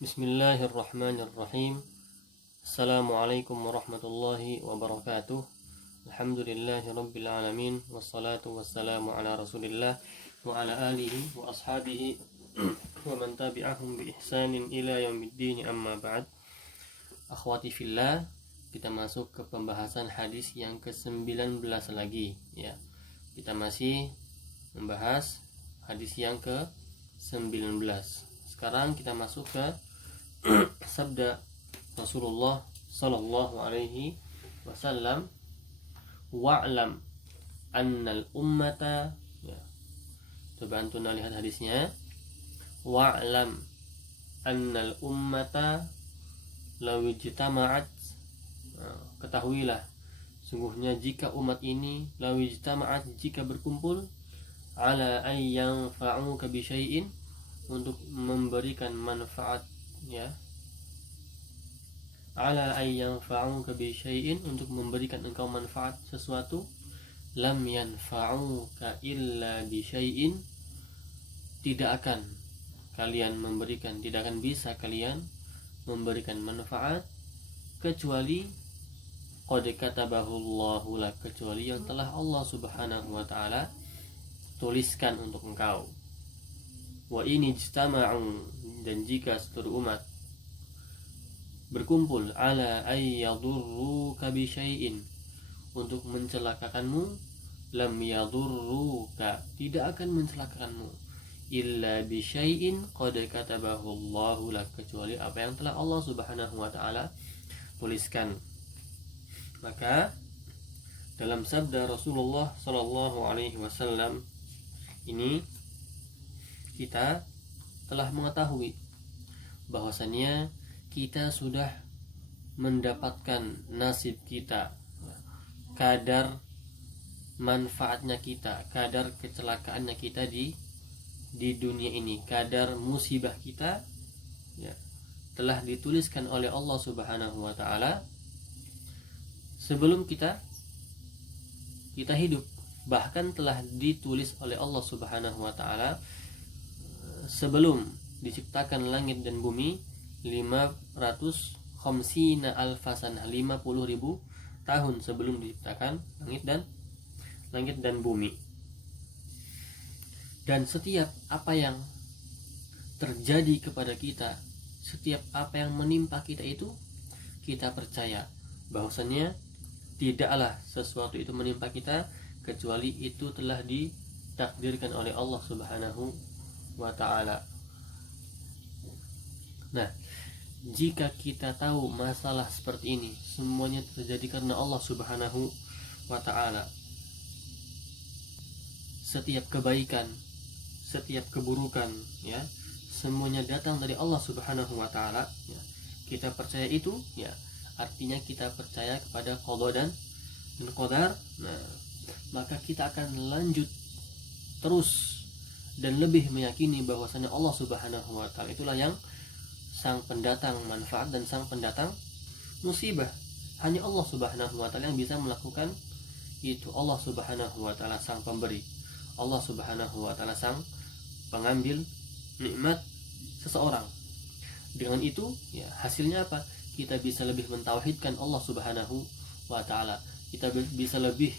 Bismillahirrahmanirrahim. Assalamualaikum warahmatullahi wabarakatuh. Alhamdulillahi rabbil alamin. Wassalatu wassalamu ala rasulillah wa ala alihi wa ashabihi wa man tabi'ahum bi ihsanin ila yaumiddin, amma ba'd. Akhwati fillah, kita masuk ke pembahasan hadis yang ke-19 lagi ya. Kita masih membahas hadis yang ke-19. Sekarang kita masuk ke sabda Rasulullah sallallahu alaihi wasallam, wa'lam annal ummata ya. Coba antum lihat hadisnya. Wa'lam annal ummata law ijtama'at, ketahuilah sungguhnya jika umat ini law ijtama'at, jika berkumpul, ala ay yanfa'uka bi syai'in, untuk memberikan manfaat ya, ala ay yanfa'uka bi syai'in, untuk memberikan engkau manfaat sesuatu, lam yanfa'uka illa bi syai'in, tidak akan bisa kalian memberikan manfaat kecuali qad katabahu Allahu lak, kecuali yang telah Allah Subhanahu wa taala tuliskan untuk engkau. Wa ini ijtama'u, dan jika seluruh umat berkumpul, ala ay yadurruka bi syai'in, untuk mencelakakanmu, lam yadurruka, tidak akan mencelakakanmu, illa bi syai'in qad katabahu Allahu lak, kecuali apa yang telah Allah Subhanahu wa taala tuliskan. Maka dalam sabda Rasulullah sallallahu alaihi wasallam ini kita telah mengetahui bahwasannya kita sudah mendapatkan nasib kita, kadar manfaatnya kita, kadar kecelakaannya kita di dunia ini, kadar musibah kita ya, telah dituliskan oleh Allah Subhanahu wa taala sebelum kita hidup, bahkan telah ditulis oleh Allah Subhanahu wa taala sebelum diciptakan langit dan bumi 550 alfasanah, 50.000 tahun sebelum diciptakan langit dan bumi. Dan setiap apa yang terjadi kepada kita, setiap apa yang menimpa kita itu, kita percaya bahwasannya tidaklah sesuatu itu menimpa kita kecuali itu telah ditakdirkan oleh Allah Subhanahu wa ta'ala. Nah, jika kita tahu masalah seperti ini semuanya terjadi karena Allah Subhanahu wa ta'ala, setiap kebaikan, setiap keburukan ya, semuanya datang dari Allah Subhanahu wa ta'ala ya, kita percaya itu ya, artinya kita percaya kepada qada dan qadar. Nah, maka kita akan lanjut terus dan lebih meyakini bahwasanya Allah Subhanahu wa taala itulah yang sang pendatang manfaat dan sang pendatang musibah. Hanya Allah Subhanahu wa taala yang bisa melakukan itu. Allah Subhanahu wa taala sang pemberi, Allah Subhanahu wa taala sang pengambil nikmat seseorang. Dengan itu ya, hasilnya apa? Kita bisa lebih mentauhidkan Allah Subhanahu wa taala. Kita bisa lebih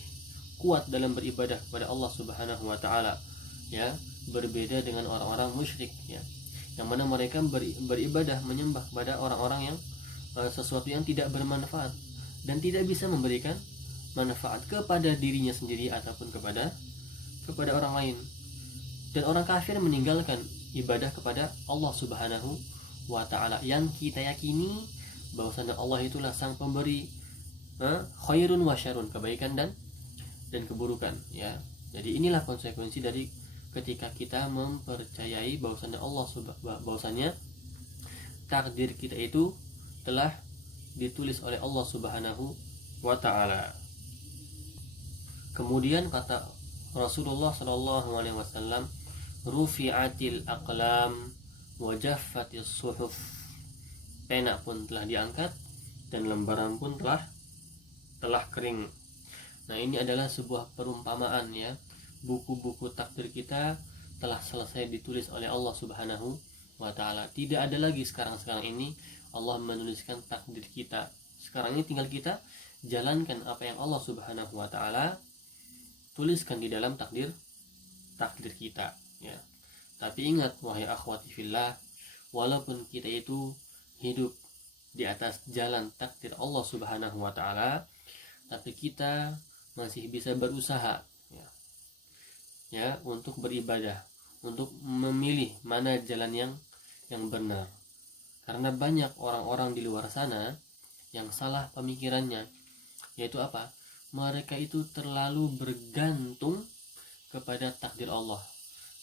kuat dalam beribadah kepada Allah Subhanahu wa taala ya, berbeda dengan orang-orang musyrik ya, yang mana mereka beribadah menyembah kepada orang-orang yang sesuatu yang tidak bermanfaat dan tidak bisa memberikan manfaat kepada dirinya sendiri ataupun kepada orang lain. Dan orang kafir meninggalkan ibadah kepada Allah Subhanahu wa taala yang kita yakini bahwasanya Allah itulah sang pemberi khairun wa syarrun, kebaikan dan keburukan ya. Jadi inilah konsekuensi dari ketika kita mempercayai bahwasanya takdir kita itu telah ditulis oleh Allah Subhanahu wa taala. Kemudian kata Rasulullah sallallahu alaihi wasallam, rufi'atil aqlam wa jaffatis suhuf, pena pun telah diangkat dan lembaran pun telah kering. Nah, ini adalah sebuah perumpamaan ya. Buku-buku takdir kita telah selesai ditulis oleh Allah Subhanahu wa ta'ala. Tidak ada lagi sekarang ini Allah menuliskan takdir kita. Sekarang ini tinggal kita jalankan apa yang Allah Subhanahu wa ta'ala tuliskan di dalam takdir kita, ya. Tapi ingat wahai akhwati fillah, walaupun kita itu hidup di atas jalan takdir Allah Subhanahu wa ta'ala, tapi kita masih bisa berusaha, ya, untuk beribadah, untuk memilih mana jalan yang benar. Karena banyak orang-orang di luar sana yang salah pemikirannya, yaitu apa? Mereka itu terlalu bergantung kepada takdir Allah,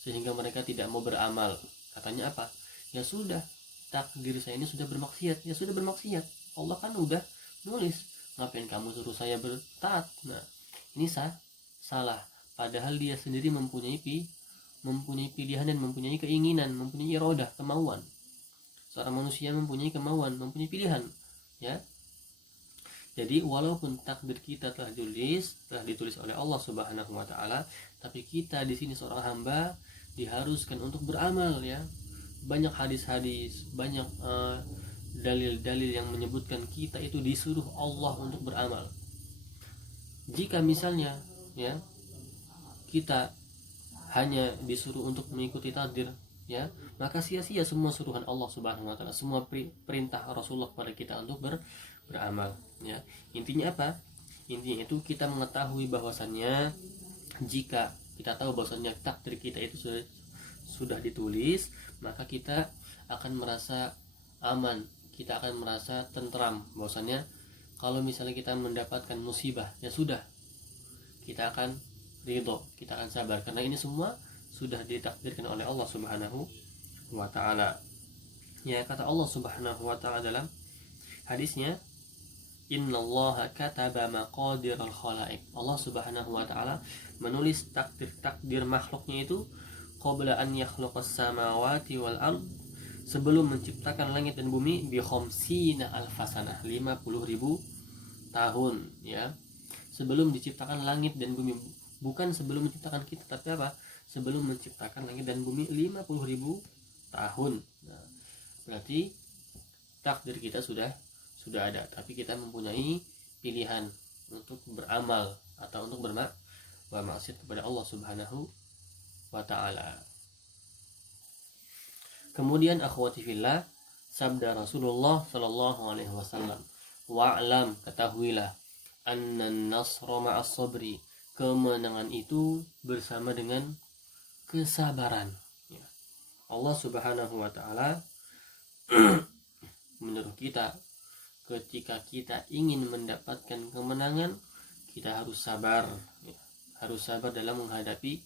sehingga mereka tidak mau beramal. Katanya apa? Ya sudah, takdir saya ini sudah bermaksiat. Ya sudah bermaksiat, Allah kan udah nulis, ngapain kamu suruh saya bertaat? Nah, ini salah. Padahal dia sendiri mempunyai pilihan dan mempunyai keinginan, mempunyai iradah, kemauan. Seorang manusia mempunyai kemauan, mempunyai pilihan, ya. Jadi walaupun takdir kita telah ditulis oleh Allah Subhanahu wa ta'ala, tapi kita di sini seorang hamba diharuskan untuk beramal, ya. Banyak hadis-hadis, banyak dalil-dalil yang menyebutkan kita itu disuruh Allah untuk beramal. Jika misalnya, ya, kita hanya disuruh untuk mengikuti takdir, ya, maka sia-sia semua suruhan Allah Subhanahu wa ta'ala, semua perintah Rasulullah kepada kita untuk beramal, ya. Intinya apa? Intinya itu kita mengetahui bahwasannya jika kita tahu bahwasannya takdir kita itu sudah ditulis, maka kita akan merasa aman, kita akan merasa tentram bahwasannya kalau misalnya kita mendapatkan musibah, ya sudah, kita akan ridho, kita akan sabar, karena ini semua sudah ditakdirkan oleh Allah Subhanahu wa ta'ala. Ya, kata Allah Subhanahu wa ta'ala dalam hadisnya, innallaha kataba maqadiral khalaiq. Allah Subhanahu wa ta'ala menulis takdir makhluknya itu qabla an yakhluqas samawati wal ard, sebelum menciptakan langit dan bumi, bi khamsina alfasanah, 50.000 tahun, ya. Sebelum diciptakan langit dan bumi, bukan sebelum menciptakan kita, tapi apa? Sebelum menciptakan langit dan bumi 50.000 tahun. Nah, berarti takdir kita sudah ada, tapi kita mempunyai pilihan untuk beramal atau untuk bermaksiat kepada Allah Subhanahu wa ta'ala. Kemudian akhwati fillah, sabda Rasulullah sallallahu alaihi wasallam, wa'lam, ketahuilah, annan nasra ma'as sabri, kemenangan itu bersama dengan kesabaran, ya. Allah Subhanahu wa ta'ala menyuruh kita, ketika kita ingin mendapatkan kemenangan, kita harus sabar, ya. Harus sabar dalam menghadapi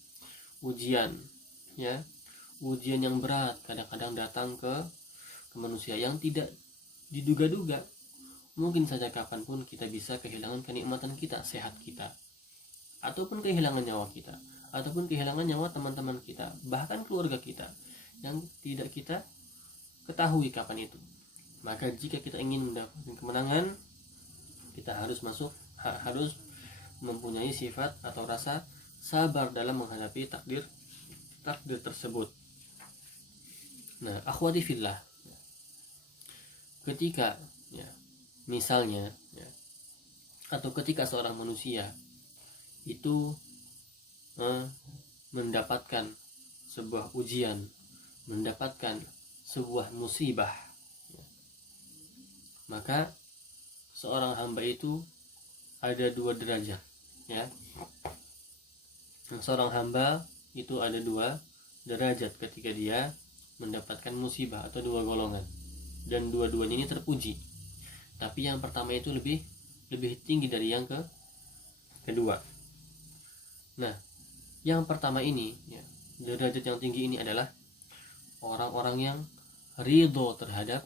ujian, ya. Ujian yang berat kadang-kadang datang ke manusia yang tidak diduga-duga. Mungkin saja kapanpun kita bisa kehilangan kenikmatan kita, sehat kita, ataupun kehilangan nyawa kita, ataupun kehilangan nyawa teman-teman kita, bahkan keluarga kita, yang tidak kita ketahui kapan itu. Maka jika kita ingin mendapatkan kemenangan, kita harus mempunyai sifat atau rasa sabar dalam menghadapi takdir tersebut. Nah, akhwati fillah, ketika, ya, misalnya, ya, atau ketika seorang manusia itu mendapatkan sebuah ujian, mendapatkan sebuah musibah, ya, maka seorang hamba itu ada 2 derajat, ya. Seorang hamba itu ada 2 derajat ketika dia mendapatkan musibah, atau 2 golongan, dan dua-duanya ini terpuji. Tapi yang pertama itu lebih tinggi dari yang kedua. Nah, yang pertama ini, ya, derajat yang tinggi ini adalah orang-orang yang ridho terhadap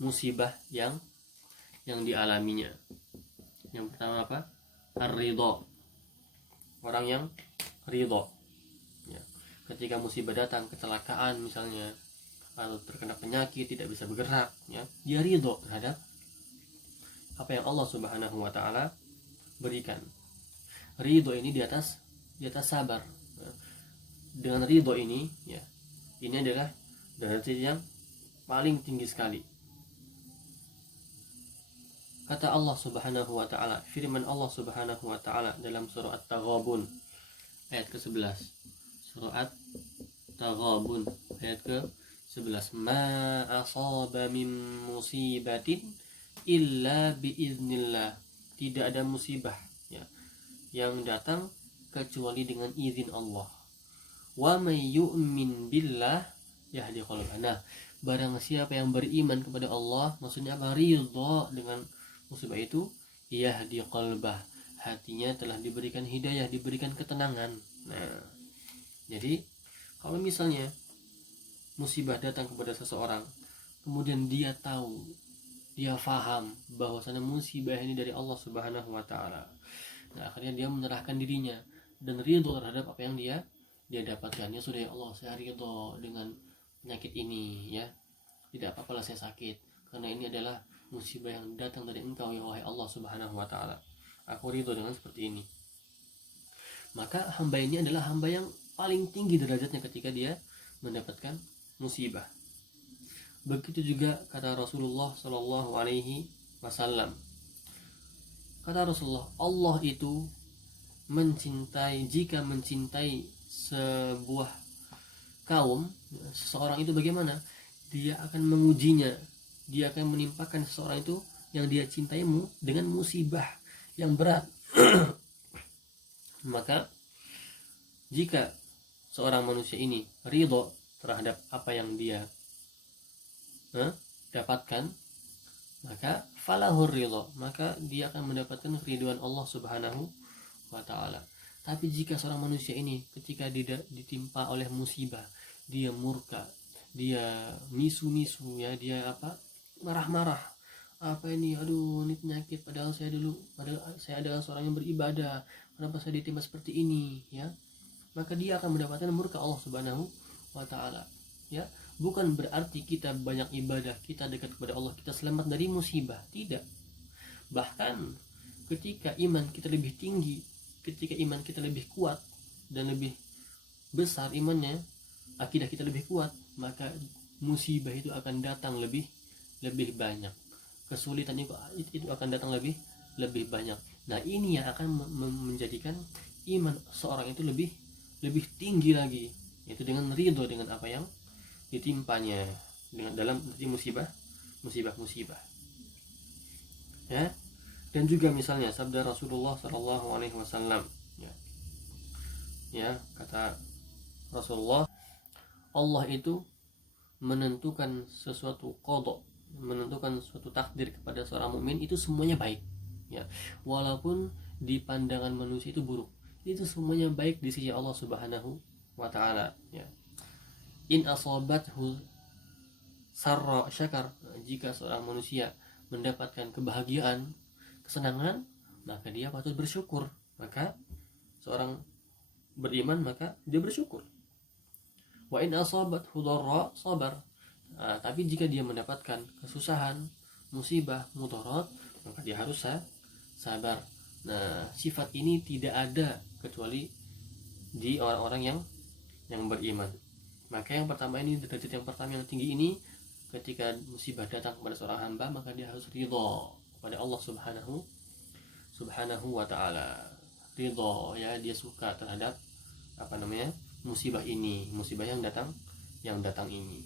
musibah yang dialaminya. Yang pertama apa? Ar-ridho. Orang yang ridho, ya. Ketika musibah datang, kecelakaan misalnya, atau terkena penyakit, tidak bisa bergerak, ya, dia ridho terhadap apa yang Allah Subhanahu wa ta'ala berikan. Ridho ini di atas sabar. Dengan ridho ini, ya, ini adalah derajat yang paling tinggi sekali. Kata Allah Subhanahu wa taala, firman Allah Subhanahu wa taala dalam surah At-Taghabun ayat ke-11. Surah At-Taghabun ayat ke-11. Ma asaba min musibatin illa biiznillah. Tidak ada musibah ya yang datang kecuali dengan izin Allah. Wa may yu'min billah yahdi qalbana. Barang siapa yang beriman kepada Allah, maksudnya apa? Ridha dengan musibah itu, yahdi qalbah, hatinya telah diberikan hidayah, diberikan ketenangan. Nah, jadi kalau misalnya musibah datang kepada seseorang, kemudian dia tahu, dia faham bahwasanya musibah ini dari Allah Subhanahu wa taala. Nah, akhirnya dia menyerahkan dirinya dan ridho terhadap apa yang dia dapatkan. Ya sudah ya Allah, saya ridho dengan penyakit ini ya. Tidak apa-apalah saya sakit, karena ini adalah musibah yang datang dari Engkau ya wahai Allah Subhanahu wa taala. Aku ridho dengan seperti ini. Maka hamba ini adalah hamba yang paling tinggi derajatnya ketika dia mendapatkan musibah. Begitu juga kata Rasulullah Shallallahu Alaihi Wasallam. Kata Rasulullah, Allah itu mencintai, jika mencintai sebuah kaum, seseorang itu bagaimana? Dia akan mengujinya, dia akan menimpakan seseorang itu yang dia cintaimu dengan musibah yang berat. Maka jika seorang manusia ini ridho terhadap apa yang dia dapatkan, maka falahur ridho, maka dia akan mendapatkan keriduan Allah Subhanahu wa taala. Tapi jika seorang manusia ini ketika ditimpa oleh musibah, dia murka, dia misu-misu ya, dia marah-marah, apa ini, aduh ini penyakit, padahal saya adalah seorang yang beribadah, kenapa saya ditimpa seperti ini ya, maka dia akan mendapatkan murka Allah Subhanahu wa taala ya. Bukan berarti kita banyak ibadah, kita dekat kepada Allah, kita selamat dari musibah, tidak. Bahkan ketika iman kita lebih tinggi, ketika iman kita lebih kuat dan lebih besar imannya, akidah kita lebih kuat, maka musibah itu akan datang lebih banyak, kesulitan itu akan datang lebih banyak. Nah, ini yang akan menjadikan iman seorang itu lebih tinggi lagi, yaitu dengan ridho dengan apa yang ditimpanya dengan dalam musibah ya. Dan juga misalnya sabda Rasulullah Shallallahu Alaihi Wasallam ya, kata Rasulullah, Allah itu menentukan sesuatu qada, menentukan suatu takdir kepada seorang mukmin itu semuanya baik ya, walaupun di pandangan manusia itu buruk, itu semuanya baik di sisi Allah Subhanahu wa taala ya. In asabathu sarra syakar, jika seorang manusia mendapatkan kebahagiaan, kesenangan, maka dia patut bersyukur. Maka seorang beriman maka dia bersyukur. Wa in asabathu dharra sabar, tapi jika dia mendapatkan kesusahan, musibah, mudarat, maka dia harus sabar. Nah, sifat ini tidak ada kecuali di orang-orang yang beriman. Maka yang pertama ini, derajat yang pertama yang tinggi ini, ketika musibah datang kepada seorang hamba, maka dia harus ridho kepada Allah Subhanahu wa taala. Ridho ya, dia suka terhadap musibah ini, musibah yang datang ini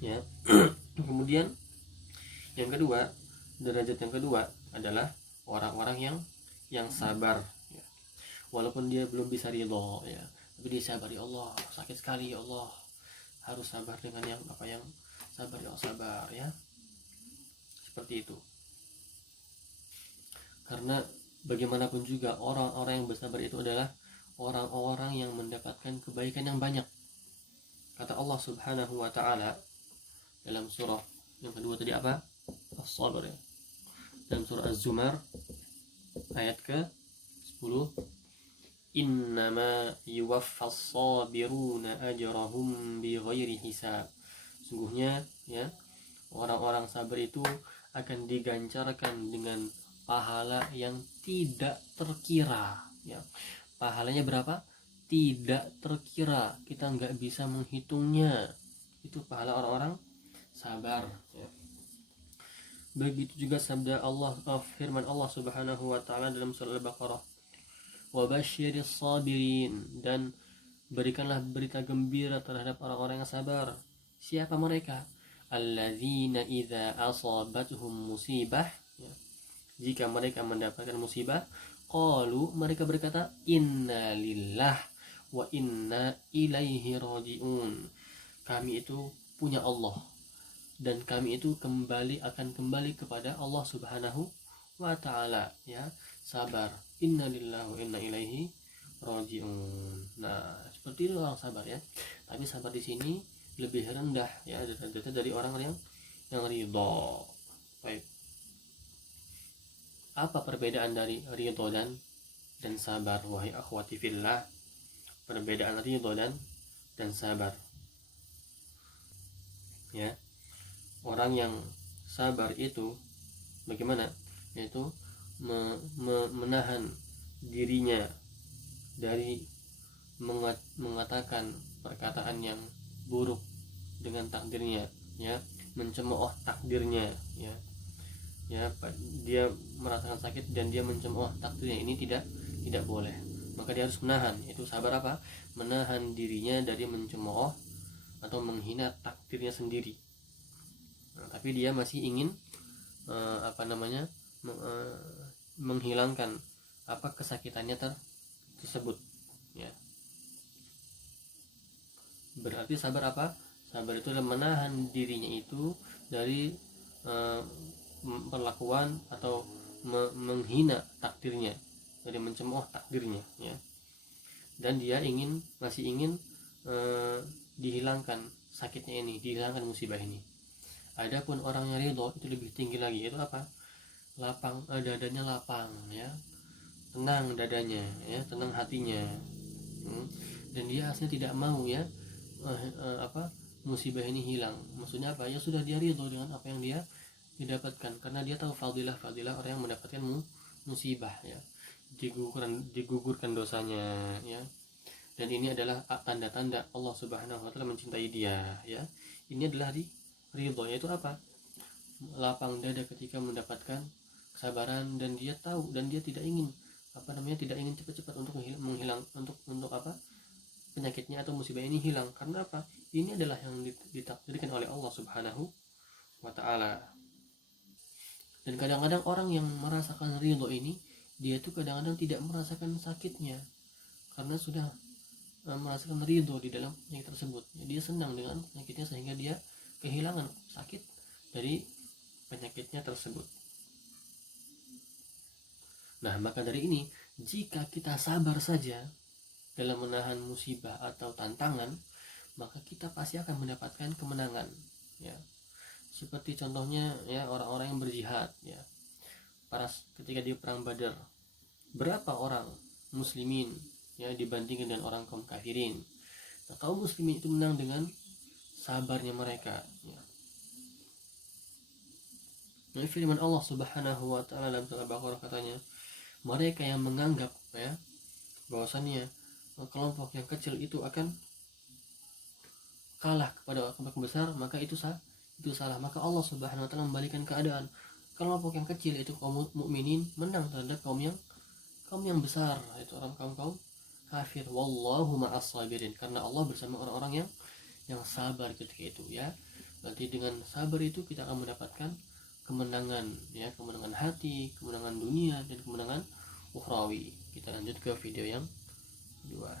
ya. Kemudian yang kedua, derajat yang kedua adalah orang-orang yang sabar ya. Walaupun dia belum bisa ridho ya, tapi dia sabar, ya Allah sakit sekali ya Allah, harus sabar dengan yang sabar ya, sabar ya, seperti itu. Karena bagaimanapun juga orang-orang yang bersabar itu adalah orang-orang yang mendapatkan kebaikan yang banyak. Kata Allah Subhanahu wa taala dalam surah yang kedua tadi apa? As-Sabr ya. Dalam surah Az-Zumar ayat ke-10, innama yuwaffas sabiruna ajrahum bighairi hisab. Sungguhnya ya, orang-orang sabar itu akan digancarkan dengan pahala yang tidak terkira ya. Pahalanya berapa? Tidak terkira, kita nggak bisa menghitungnya itu pahala orang-orang sabar ya. Begitu juga sabda Allah, firman Allah Subhanahu wa taala dalam surah Al-Baqarah, wa basyiris sabirin, dan berikanlah berita gembira terhadap orang-orang yang sabar. Siapa mereka? Alladzina idza asabatuhum musibah, ya. Jika mereka mendapatkan musibah, qalu, mereka berkata, inna lillah wa inna ilaihi rajiun. Kami itu punya Allah dan kami itu akan kembali kepada Allah Subhanahu wa taala, ya. Sabar. Inna lillahi wa inna ilaihi rajiun. Nah, seperti itu orang sabar ya. Tapi sabar di sini lebih rendah ya derajatnya dari orang yang ridho. Baik. Apa perbedaan dari ridho dan sabar, wahai akhwati fillah? Perbedaan ridho dan sabar. Ya. Orang yang sabar itu bagaimana? Yaitu menahan dirinya dari mengatakan perkataan yang buruk dengan takdirnya, ya, mencemooh takdirnya, ya. Ya, dia merasakan sakit dan dia mencemooh takdirnya, ini tidak boleh. Maka dia harus menahan. Itu sabar apa? Menahan dirinya dari mencemooh atau menghina takdirnya sendiri. Nah, tapi dia masih ingin menghilangkan kesakitannya tersebut, ya. Berarti sabar apa? Sabar itu adalah menahan dirinya itu dari perlakuan atau menghina takdirnya, dari mencemooh takdirnya, ya. Dan dia masih ingin dihilangkan sakitnya ini, dihilangkan musibah ini. Adapun orang yang ridho itu lebih tinggi lagi, itu apa? Lapang, dadanya lapang, ya. Tenang dadanya, ya, tenang hatinya. Dan dia aslinya tidak mau, ya, musibah ini hilang. Maksudnya apa? Ya sudah, dia ridho dengan apa yang dia didapatkan, karena dia tahu fadilah orang yang mendapatkan musibah, ya. Digugurkan dosanya, ya. Dan ini adalah tanda-tanda Allah Subhanahu wa taala mencintai dia, ya. Ini adalah ridho, yaitu apa? Lapang dada ketika mendapatkan kesabaran, dan dia tahu dan dia tidak ingin cepat-cepat untuk menghilang untuk penyakitnya atau musibah ini hilang. Karena apa? Ini adalah yang ditakdirkan oleh Allah Subhanahu wa taala. Dan kadang-kadang orang yang merasakan ridho ini, dia itu kadang-kadang tidak merasakan sakitnya karena sudah merasakan ridho di dalam penyakit tersebut. Dia senang dengan penyakitnya sehingga dia kehilangan sakit dari penyakitnya tersebut. Nah, maka dari ini, jika kita sabar saja dalam menahan musibah atau tantangan, maka kita pasti akan mendapatkan kemenangan, ya. Seperti contohnya, ya, orang-orang yang berjihad, ya. Ketika di perang Badar, berapa orang muslimin, ya, dibandingkan dengan orang kaum kafirin. Nah, kaum muslimin itu menang dengan sabarnya mereka, ya. Nah, firman Allah Subhanahu wa taala dalam surah Al-Baqarah katanya, mereka yang menganggap, ya, bahwasannya kelompok yang kecil itu akan kalah kepada kelompok besar, maka itu salah. Maka Allah Subhanahu wa taala membalikkan keadaan. Kelompok yang kecil itu kaum mukminin menang terhadap kaum yang besar, itu orang kaum kafir. Wallahu ma'as sabirin, karena Allah bersama orang-orang yang sabar ketika itu, ya. Berarti dengan sabar itu kita akan mendapatkan kemenangan, ya, kemenangan hati, kemenangan dunia, dan kemenangan ukhrawi. Kita lanjut ke video yang kedua.